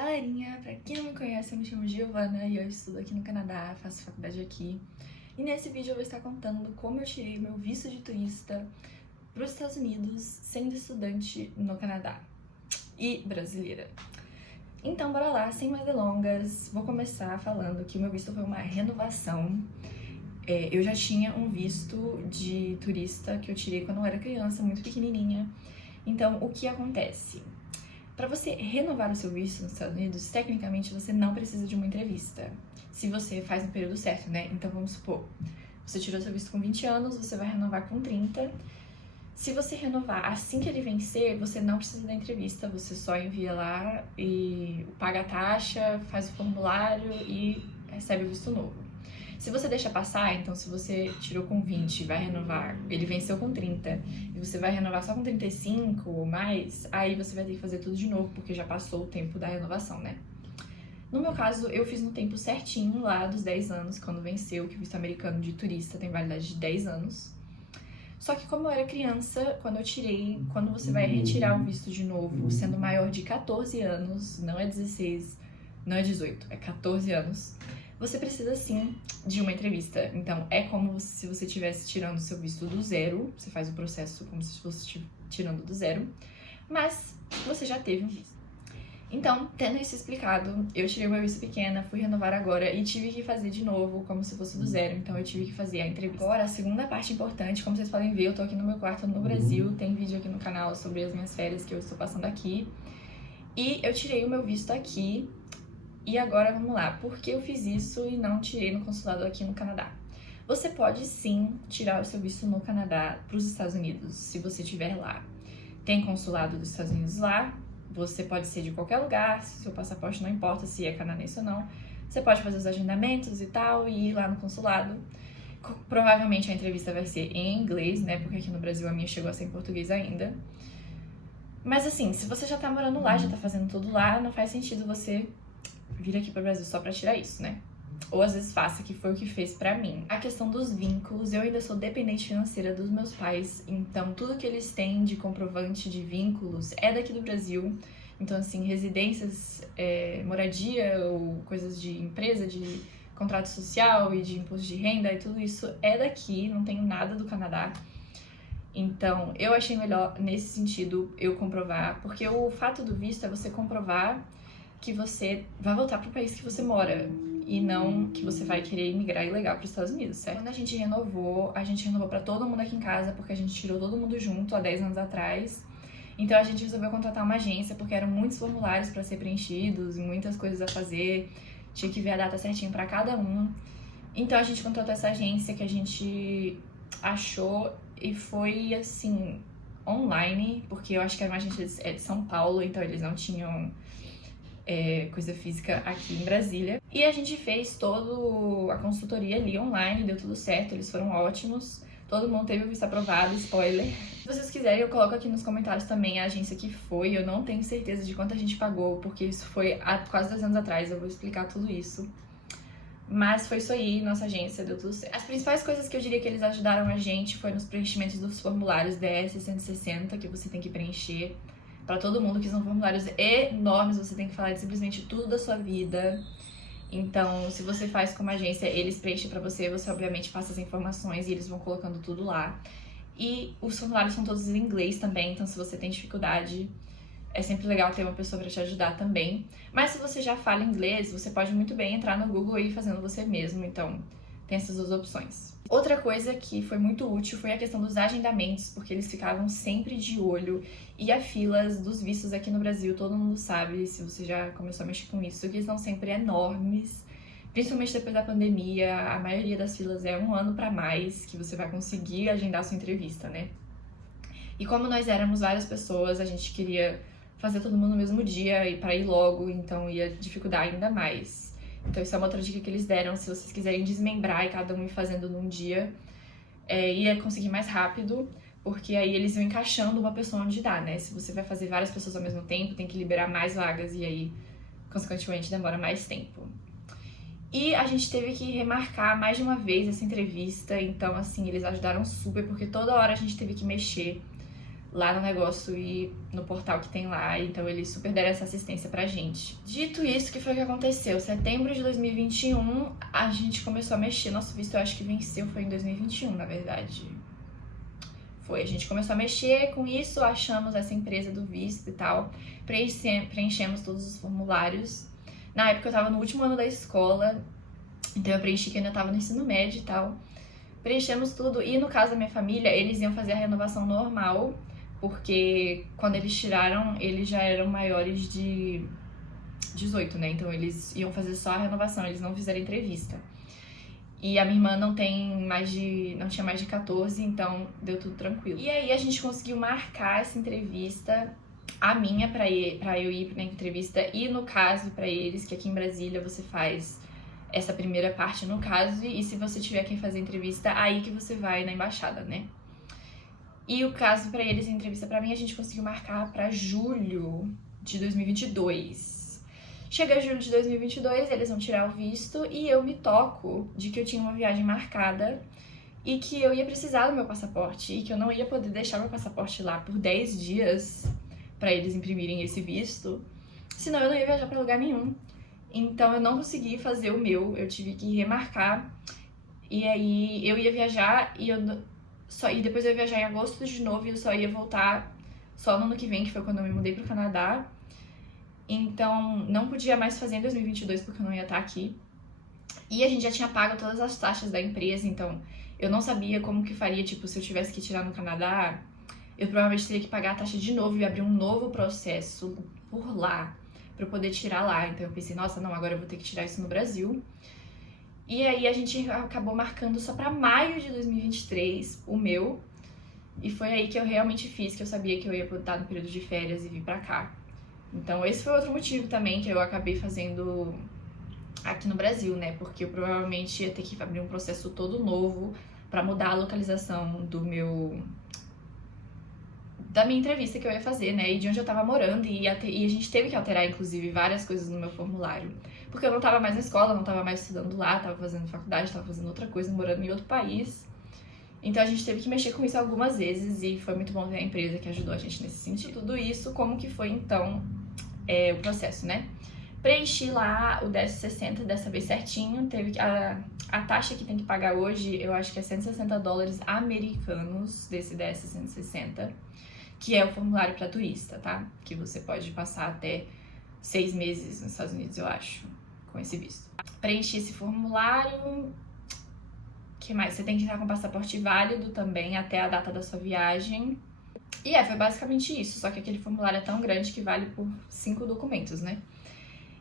galerinha! Pra quem não me conhece, eu me chamo Giovana e eu estudo aqui no Canadá, faço faculdade aqui. E nesse vídeo eu vou estar contando como eu tirei meu visto de turista para os Estados Unidos sendo estudante no Canadá e brasileira. Então bora lá, sem mais delongas, vou começar falando que o meu visto foi uma renovação. Eu já tinha um visto de turista que eu tirei quando eu era criança, muito pequenininha. Então o que acontece? Para você renovar o seu visto nos Estados Unidos, tecnicamente você não precisa de uma entrevista, se você faz no período certo, né? Então vamos supor, você tirou seu visto com 20 anos, você vai renovar com 30. Se você renovar assim que ele vencer, você não precisa da entrevista, você só envia lá e paga a taxa, faz o formulário e recebe o visto novo. Se você deixa passar, então se você tirou com 20 e vai renovar, ele venceu com 30 e você vai renovar só com 35 ou mais, aí você vai ter que fazer tudo de novo, porque já passou o tempo da renovação, né? No meu caso, eu fiz no tempo certinho lá dos 10 anos, quando venceu, que o visto americano de turista tem validade de 10 anos. Só que como eu era criança, quando eu tirei, quando você vai retirar o visto de novo, sendo maior de 14 anos, não é 16, não é 18, é 14 anos, você precisa sim de uma entrevista. Então é como se você estivesse tirando seu visto do zero, você faz o processo como se fosse tirando do zero, mas você já teve um visto. Então, tendo isso explicado, eu tirei o meu visto pequena, fui renovar agora e tive que fazer de novo, como se fosse do zero, então eu tive que fazer a entrevista. Agora, a segunda parte importante, como vocês podem ver, eu tô aqui no meu quarto no Brasil, tem vídeo aqui no canal sobre as minhas férias que eu estou passando aqui, e eu tirei o meu visto aqui. E agora vamos lá, por que eu fiz isso e não tirei no consulado aqui no Canadá? Você pode sim tirar o seu visto no Canadá para os Estados Unidos, se você estiver lá. Tem consulado dos Estados Unidos lá, você pode ser de qualquer lugar, seu passaporte não importa se é canadense ou não. Você pode fazer os agendamentos e tal e ir lá no consulado. Provavelmente a entrevista vai ser em inglês, né, porque aqui no Brasil a minha chegou a ser em português ainda. Mas assim, se você já tá morando lá, já tá fazendo tudo lá, não faz sentido você vir aqui para o Brasil só para tirar isso, né? Ou às vezes faça, que foi o que fez pra mim. A questão dos vínculos, eu ainda sou dependente financeira dos meus pais, então tudo que eles têm de comprovante de vínculos é daqui do Brasil. Então assim, residências, moradia ou coisas de empresa, de contrato social e de imposto de renda e tudo isso é daqui, não tenho nada do Canadá. Então eu achei melhor nesse sentido eu comprovar, porque o fato do visto é você comprovar que você vai voltar pro país que você mora e não que você vai querer imigrar ilegal para os Estados Unidos, certo? Quando a gente renovou para todo mundo aqui em casa, porque a gente tirou todo mundo junto há 10 anos atrás. Então a gente resolveu contratar uma agência, porque eram muitos formulários para ser preenchidos, muitas coisas a fazer, tinha que ver a data certinho para cada um. Então a gente contratou essa agência que a gente achou e foi assim, online, porque eu acho que era uma agência de São Paulo, então eles não tinham coisa física aqui em Brasília. E a gente fez toda a consultoria ali online, deu tudo certo, eles foram ótimos. Todo mundo teve o visto aprovado, spoiler. Se vocês quiserem, eu coloco aqui nos comentários também a agência que foi. Eu não tenho certeza de quanto a gente pagou, porque isso foi há quase 2 anos atrás, eu vou explicar tudo isso. Mas foi isso aí, nossa agência, deu tudo certo. As principais coisas que eu diria que eles ajudaram a gente foi nos preenchimentos dos formulários DS-160, que você tem que preencher para todo mundo, que são formulários enormes, você tem que falar de simplesmente tudo da sua vida. Então, se você faz com uma agência, eles preenchem para você, você obviamente passa as informações e eles vão colocando tudo lá. E os formulários são todos em inglês também, então se você tem dificuldade, é sempre legal ter uma pessoa para te ajudar também. Mas se você já fala inglês, você pode muito bem entrar no Google e ir fazendo você mesmo, então tem essas duas opções. Outra coisa que foi muito útil foi a questão dos agendamentos, porque eles ficavam sempre de olho. E as filas dos vistos aqui no Brasil, todo mundo sabe, se você já começou a mexer com isso, que são sempre enormes. Principalmente depois da pandemia, a maioria das filas é 1 ano para mais que você vai conseguir agendar a sua entrevista, né? E como nós éramos várias pessoas, a gente queria fazer todo mundo no mesmo dia e para ir logo, então ia dificultar ainda mais. Então isso é uma outra dica que eles deram, se vocês quiserem desmembrar e cada um ir fazendo num dia, ia conseguir mais rápido, porque aí eles iam encaixando uma pessoa onde dá, né? Se você vai fazer várias pessoas ao mesmo tempo, tem que liberar mais vagas e aí, consequentemente, demora mais tempo. E a gente teve que remarcar mais de uma vez essa entrevista, então assim, eles ajudaram super, porque toda hora a gente teve que mexer lá no negócio e no portal que tem lá, então eles super deram essa assistência pra gente. Dito isso, o que foi que aconteceu? Setembro de 2021, a gente começou a mexer, nosso visto eu acho que venceu, foi em 2021, na verdade. A gente começou a mexer com isso, achamos essa empresa do visto e tal, preenchemos todos os formulários. Na época eu tava no último ano da escola, então eu preenchi que eu ainda tava no ensino médio e tal. Preenchemos tudo e no caso da minha família, eles iam fazer a renovação normal, porque quando eles tiraram, eles já eram maiores de 18, né? Então eles iam fazer só a renovação, eles não fizeram entrevista. E a minha irmã não tinha mais de 14, então deu tudo tranquilo. E aí a gente conseguiu marcar essa entrevista, a minha pra eu ir na entrevista, e no caso pra eles, que aqui em Brasília você faz essa primeira parte no caso, e se você tiver quem fazer entrevista, aí que você vai na embaixada, né? E o caso pra eles, a entrevista pra mim, a gente conseguiu marcar pra julho de 2022. Chega julho de 2022, eles vão tirar o visto e eu me toco de que eu tinha uma viagem marcada e que eu ia precisar do meu passaporte e que eu não ia poder deixar meu passaporte lá por 10 dias pra eles imprimirem esse visto, senão eu não ia viajar pra lugar nenhum. Então eu não consegui fazer o meu, eu tive que remarcar e aí eu ia viajar e depois eu ia viajar em agosto de novo e eu só ia voltar só no ano que vem, que foi quando eu me mudei pro Canadá. Então, não podia mais fazer em 2022 porque eu não ia estar aqui. E a gente já tinha pago todas as taxas da empresa, então eu não sabia como que faria, tipo, se eu tivesse que tirar no Canadá, eu provavelmente teria que pagar a taxa de novo e abrir um novo processo por lá, pra eu poder tirar lá. Então eu pensei, nossa, não, agora eu vou ter que tirar isso no Brasil. E aí a gente acabou marcando só pra maio de 2023, o meu. E foi aí que eu realmente fiz, que eu sabia que eu ia estar no período de férias e vir pra cá. Então esse foi outro motivo também que eu acabei fazendo aqui no Brasil, né? Porque eu provavelmente ia ter que abrir um processo todo novo pra mudar a localização da minha entrevista que eu ia fazer, né? E de onde eu tava morando. E a gente teve que alterar, inclusive, várias coisas no meu formulário. Porque eu não tava mais na escola, não tava mais estudando lá, tava fazendo faculdade, tava fazendo outra coisa, morando em outro país. Então a gente teve que mexer com isso algumas vezes e foi muito bom ter a empresa que ajudou a gente nesse sentido. Tudo isso, como que foi então o processo, né? Preenchi lá o 1060 dessa vez certinho, teve a taxa que tem que pagar hoje, eu acho que é $160 americanos desse 1060, que é o formulário para turista, tá? Que você pode passar até 6 meses nos Estados Unidos, eu acho, com esse visto. Preenchi esse formulário. Que mais? Você tem que estar com passaporte válido também até a data da sua viagem. E foi basicamente isso, só que aquele formulário é tão grande que vale por 5 documentos, né?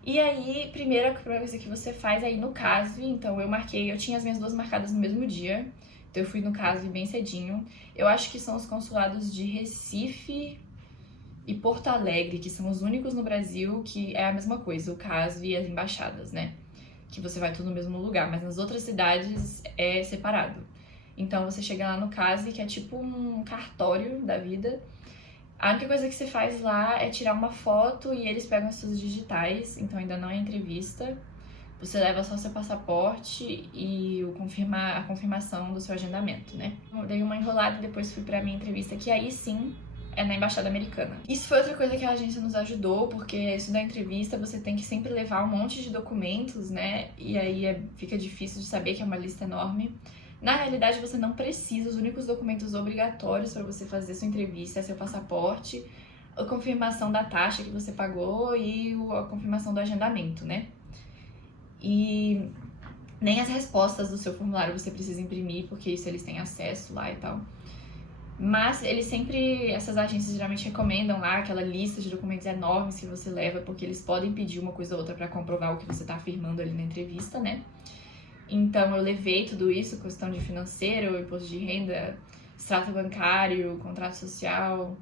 E aí, primeira coisa que você faz aí no CASV, então eu tinha as minhas duas marcadas no mesmo dia, então eu fui no CASV bem cedinho. Eu acho que são os consulados de Recife e Porto Alegre, que são os únicos no Brasil que é a mesma coisa, o CASV e as embaixadas, né? Que você vai tudo no mesmo lugar, mas nas outras cidades é separado. Então você chega lá no CASV, que é tipo um cartório da vida. A única coisa que você faz lá é tirar uma foto e eles pegam as suas digitais, então ainda não é entrevista. Você leva só seu passaporte e a confirmação do seu agendamento, né? Eu dei uma enrolada e depois fui pra minha entrevista, que aí sim é na Embaixada Americana. Isso foi outra coisa que a agência nos ajudou, porque isso da entrevista você tem que sempre levar um monte de documentos, né? E aí fica difícil de saber, que é uma lista enorme. Na realidade, você não precisa, os únicos documentos obrigatórios para você fazer sua entrevista é seu passaporte, a confirmação da taxa que você pagou e a confirmação do agendamento, né? E nem as respostas do seu formulário você precisa imprimir, porque isso eles têm acesso lá e tal. Mas essas agências geralmente recomendam lá aquela lista de documentos enormes que você leva, porque eles podem pedir uma coisa ou outra para comprovar o que você tá afirmando ali na entrevista, né? Então eu levei tudo isso, questão de financeiro, imposto de renda, extrato bancário, contrato social,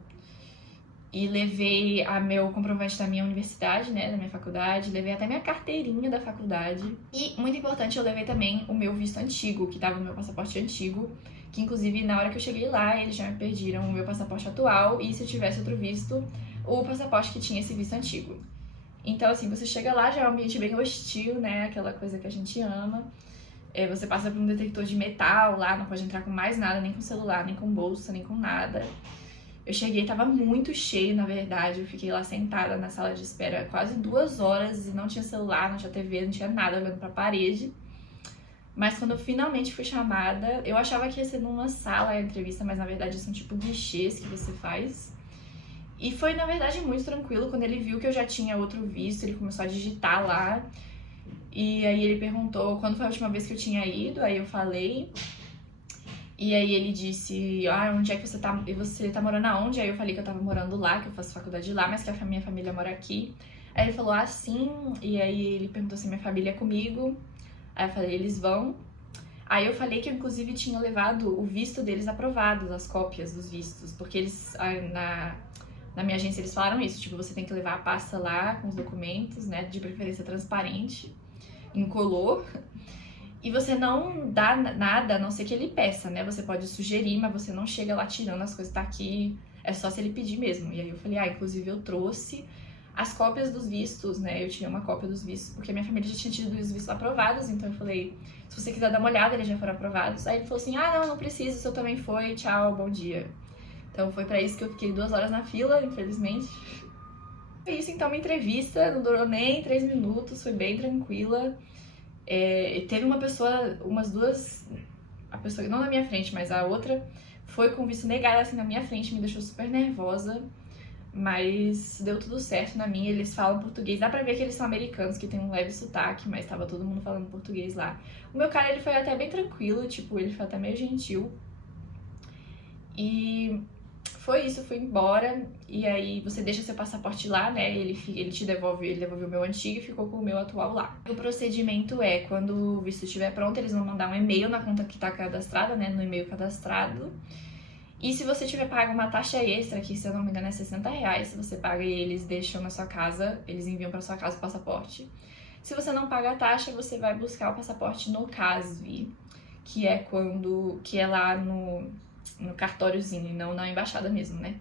e levei meu comprovante da minha universidade, né, da minha faculdade, levei até minha carteirinha da faculdade. E, muito importante, eu levei também o meu visto antigo, que tava no meu passaporte antigo, que inclusive na hora que eu cheguei lá, eles já me pediram o meu passaporte atual e se eu tivesse outro visto, o passaporte que tinha esse visto antigo. Então, assim, você chega lá, já é um ambiente bem hostil, né, aquela coisa que a gente ama. Você passa por um detector de metal lá, não pode entrar com mais nada, nem com celular, nem com bolsa, nem com nada. Eu cheguei, tava muito cheio, na verdade. Eu fiquei lá sentada na sala de espera quase 2 horas e não tinha celular, não tinha TV, não tinha nada, olhando pra parede. Mas quando eu finalmente fui chamada, eu achava que ia ser numa sala a entrevista, mas na verdade são tipo guichês que você faz. E foi, na verdade, muito tranquilo. Quando ele viu que eu já tinha outro visto, ele começou a digitar lá. E aí ele perguntou quando foi a última vez que eu tinha ido, aí eu falei. E aí ele disse, onde é que você tá? E você tá morando aonde? Aí eu falei que eu tava morando lá, que eu faço faculdade lá, mas que a minha família mora aqui. Aí ele falou, sim. E aí ele perguntou se minha família é comigo. Aí eu falei, eles vão. Aí eu falei que eu, inclusive, tinha levado o visto deles aprovado, as cópias dos vistos. Porque eles, na minha agência, eles falaram isso. Tipo, você tem que levar a pasta lá com os documentos, né? De preferência transparente, incolor. E você não dá nada, a não ser que ele peça, né? Você pode sugerir, mas você não chega lá tirando as coisas que tá aqui. É só se ele pedir mesmo. E aí eu falei, inclusive eu trouxe as cópias dos vistos, né? Eu tinha uma cópia dos vistos, porque a minha família já tinha tido os vistos aprovados. Então eu falei, se você quiser dar uma olhada, eles já foram aprovados. Aí ele falou assim, não precisa, o seu também foi, tchau, bom dia. Então foi pra isso que eu fiquei 2 horas na fila, infelizmente. Foi isso, então, minha entrevista não durou nem 3 minutos, foi bem tranquila. Teve uma pessoa, umas duas, a pessoa não na minha frente, mas a outra foi com visto negado assim na minha frente, me deixou super nervosa, mas deu tudo certo na minha. Eles falam português, dá pra ver que eles são americanos, que tem um leve sotaque, mas tava todo mundo falando português lá. O meu cara, ele foi até bem tranquilo, tipo, ele foi até meio gentil. E foi isso, eu fui embora, e aí você deixa seu passaporte lá, né, ele te devolve, ele devolveu o meu antigo e ficou com o meu atual lá. O procedimento é, quando o visto estiver pronto, eles vão mandar um e-mail na conta que tá cadastrada, né, no e-mail cadastrado. E se você tiver pago uma taxa extra, que se eu não me engano é R$60, se você paga e eles deixam na sua casa, eles enviam pra sua casa o passaporte. Se você não paga a taxa, você vai buscar o passaporte no CASV, que é lá no cartóriozinho, e não na embaixada mesmo, né?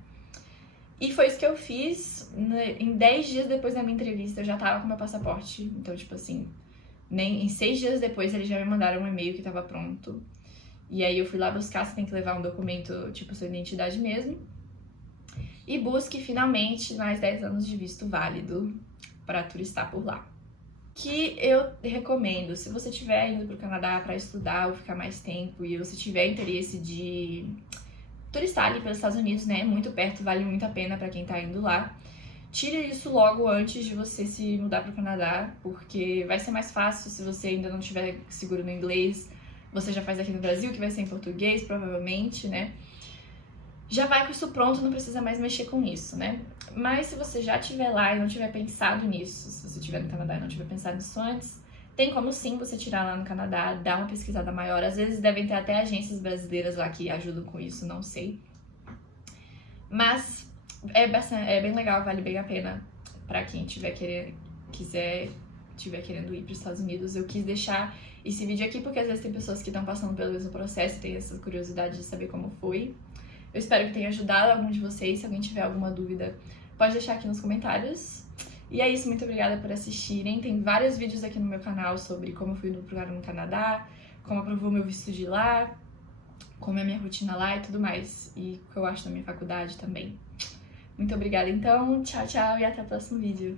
E foi isso que eu fiz. Em 10 dias depois da minha entrevista, eu já tava com meu passaporte. Então, tipo assim, nem em 6 dias depois eles já me mandaram um e-mail que tava pronto. E aí eu fui lá buscar, você tem que levar um documento, tipo, sua identidade mesmo. E busque finalmente mais 10 anos de visto válido para turistar por lá. Que eu recomendo, se você estiver indo pro Canadá para estudar ou ficar mais tempo e você tiver interesse de turistar ali pelos Estados Unidos, né, muito perto, vale muito a pena para quem tá indo lá. Tire isso logo antes de você se mudar pro Canadá, porque vai ser mais fácil se você ainda não tiver seguro no inglês. Você já faz aqui no Brasil, que vai ser em português, provavelmente, né? Já vai com isso pronto, não precisa mais mexer com isso, né? Mas se você já estiver lá e não tiver pensado nisso, se você estiver no Canadá e não tiver pensado nisso antes, tem como sim você tirar lá no Canadá, dar uma pesquisada maior. Às vezes devem ter até agências brasileiras lá que ajudam com isso, não sei. Mas é bem legal, vale bem a pena pra quem estiver querendo ir para os Estados Unidos. Eu quis deixar esse vídeo aqui porque às vezes tem pessoas que estão passando pelo mesmo processo e tem essa curiosidade de saber como foi. Eu espero que tenha ajudado algum de vocês. Se alguém tiver alguma dúvida, pode deixar aqui nos comentários. E é isso, muito obrigada por assistirem. Tem vários vídeos aqui no meu canal sobre como eu fui no lugar no Canadá, como aprovou meu visto de lá, como é a minha rotina lá e tudo mais. E o que eu acho da minha faculdade também. Muito obrigada, então. Tchau, tchau e até o próximo vídeo.